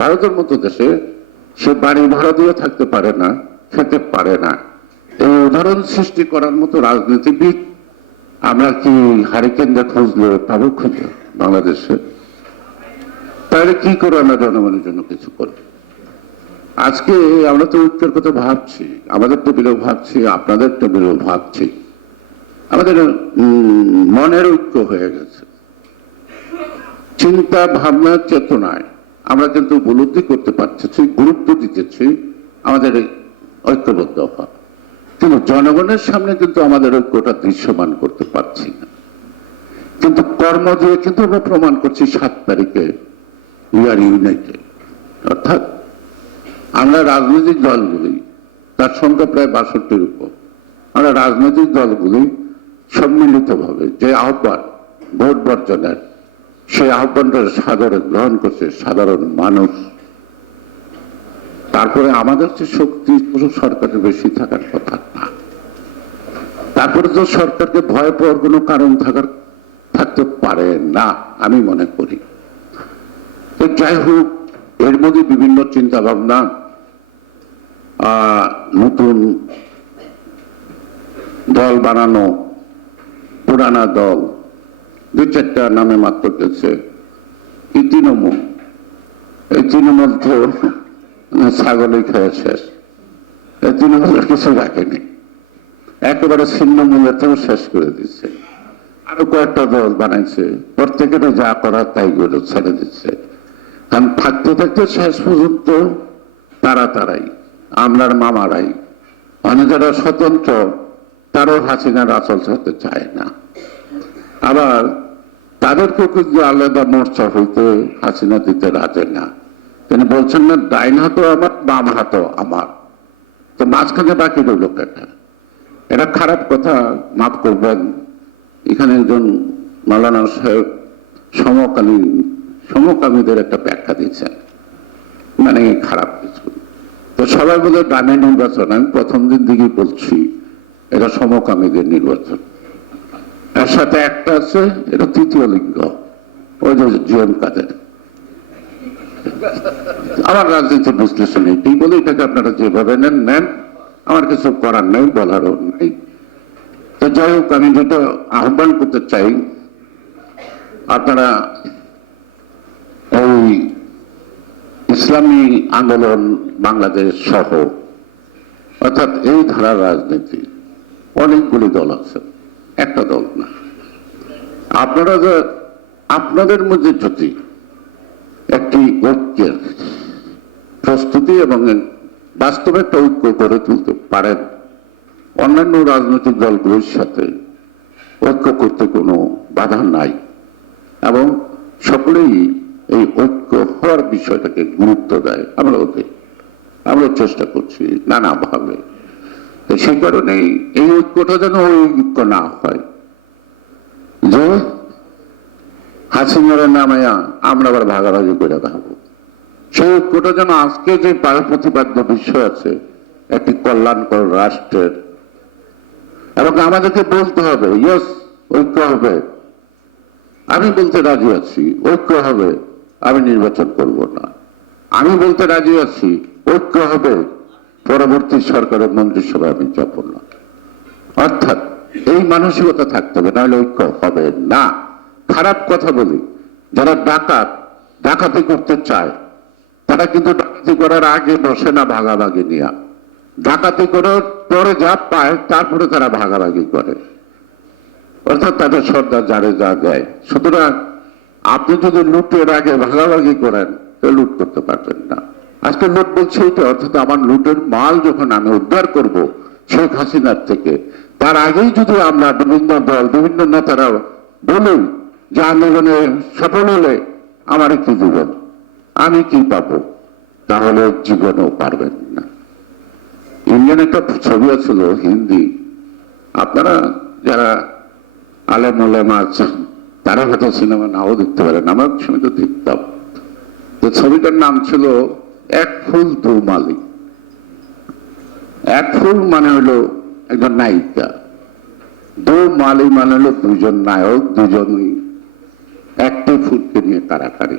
ভারতের মতো দেশে সে বাড়ি ভাড়া দিয়ে থাকতে পারে না, খেতে পারে না। এই উদাহরণ সৃষ্টি করার মতো রাজনীতিবিদ আমরা কি হারিকেনদের খুঁজলে পাবো খুঁজে বাংলাদেশে? তাহলে কি করে আমরা জনগণের জন্য কিছু করব? আজকে আমরা তো ঐক্যের কথা ভাবছি, আমাদের টেবিলেও ভাবছি, আপনাদের টেবিলেও ভাবছি, আমাদের মনের ঐক্য হয়ে গেছে। চিন্তা ভাবনা চেতনায় আমরা কিন্তু উপলব্ধি করতে পারতেছি, গুরুত্ব দিতেছি আমাদের ঐক্যবদ্ধ হওয়া, কিন্তু জনগণের সামনে কিন্তু আমাদের ঐক্যটা দৃশ্যমান করতে পারছি না। কিন্তু কর্ম দিয়ে কিন্তু আমরা প্রমাণ করছি 7 তারিখে উই আর ইউনাইটেড। অর্থাৎ আমরা রাজনৈতিক দলগুলি, তার সংখ্যা প্রায় 62-র উপর, আমরা রাজনৈতিক দলগুলি সম্মিলিতভাবে যে আহ্বান ভোট বর্জনের, সেই আহ্বানটা সাদরে গ্রহণ করছে সাধারণ মানুষ। তারপরে আমাদের যে শক্তি সরকারের বেশি থাকার কথা না, তারপরে তো সরকারকে ভয় পাওয়ার কোনো কারণ থাকতে পারে না আমি মনে করি। তো যাই হোক, এর মধ্যে বিভিন্ন চিন্তা ভাবনা, নতুন দল বানানো, পুরানা দল, 2-4টা নামে মাত্র গেছে। এই তৃণমূল তো ছাগলই খেয়ে শেষ। এই তৃণমূলের কিছু রাখেনি, একেবারে ছিন্নমূলেতেও শেষ করে দিচ্ছে। আরো কয়েকটা দল বানাইছে, প্রত্যেকের যা করার তাই করে ছেড়ে দিচ্ছে। কারণ থাকতে থাকতে শেষ পর্যন্ত তারাই আমরার মামারাই, মানে যারা স্বতন্ত্র তারও হাসিনার আচল ছাড়তে চায় না। আবার তাদেরকেও কিন্তু আলাদা মোর্চা হইতে হাসিনা দিতে রাজে না। তিনি বলছেন না ডাইন হাতও আমার, বাম হাতও আমার, তো মাঝখানে বাকি রইল কেটা? এটা খারাপ কথা, মাফ করবেন। এখানে একজন মাওলানা সাহেব সমকামীদের একটা ব্যাখ্যা দিচ্ছেন, মানে খারাপ কিছু। তো সবাই বলে ডানে নির্বাচন, আমি প্রথম দিন দিকেই বলছি এটা সমকামীদের নির্বাচন। এর সাথে একটা আছে, এটা তৃতীয় লিঙ্গ, ওই যে জিএম কাদের। আমার রাজনীতি বিশ্লেষণ এটাই বলে, এটাকে আপনারা যেভাবে নেন, আমার কিছু করার নেই, বলারও নেই। তো যাই হোক, আমি যেটা আহ্বান করতে চাই, আপনারা ওই ইসলামী আন্দোলন বাংলাদেশ সহ, অর্থাৎ এই ধারার রাজনীতি অনেকগুলি দল আছে, একটা দল না। আপনারা আপনাদের মধ্যে যদি একটি ঐক্যের প্রস্তুতি এবং বাস্তবে একটা ঐক্য করে তুলতে পারেন, অন্যান্য রাজনৈতিক দলগুলোর সাথে ঐক্য করতে কোনো বাধা নাই, এবং সকলেই এই ঐক্য হওয়ার বিষয়টাকে গুরুত্ব দেয়। আমরা চেষ্টা করছি নানাভাবে। সেই কারণেই এই ঐক্যটা যেন ওই ঐক্য না হয় যে হাসিনার নামায়া আমরা আবার ভাগাভাগি করে খাবো। সেই ঐক্যটা যেন আজকে যে প্রতিপাদ্য বিষয় আছে একটি কল্যাণকর রাষ্ট্রের, এবং আমাদেরকে বলতে হবে ইয়েস ঐক্য হবে, আমি বলতে রাজি আছি ঐক্য হবে, আমি নির্বাচন করব না। আমি বলতে রাজি আছি ঐক্য হবে, পরবর্তী সরকারের মন্ত্রিসভায় আমি যাব না। অর্থাৎ এই মানসিকতা থাকতে হবে, নাহলে ঐক্য হবে না। খারাপ কথা বলি, যারা ডাকাতি করতে চায় তারা কিন্তু ডাকাতি করার আগে বসে না ভাগাভাগি নিয়ে, ডাকাতি করার পরে যা পায় তারপরে তারা ভাগাভাগি করে, অর্থাৎ তাদের সর্দার যারে যা দেয়। সুতরাং আপনি যদি লুটের আগে ভাগাভাগি করেন তাহলে লুট করতে পারবেন না। আজকে লুট বলছে এটা, অর্থাৎ আমার লুটের মাল যখন আমি উদ্ধার করব শেখ হাসিনার থেকে, তার আগেই যদি আমরা বিভিন্ন দল বিভিন্ন নেতারা বলুন যে আন্দোলনে সফল হলে আমার কি দিবেন, আমি কি পাবো, তাহলে জীবনেও পারবেন না। ইন্ডিয়ান একটা ছবি আছিল হিন্দি, আপনারা যারা আলেম ওলামা আছেন তারা হয়তো সিনেমা নাও দেখতে পারেন, আমার সময় তো দেখতাম। তো ছবিটার নাম ছিল এক ফুল দু মালি। এক ফুল মানে হলো একজন নায়িকা, দু মালি মানে হলো দুজন নায়ক, দুজনই একটি ফুলকে নিয়ে কারাকারি।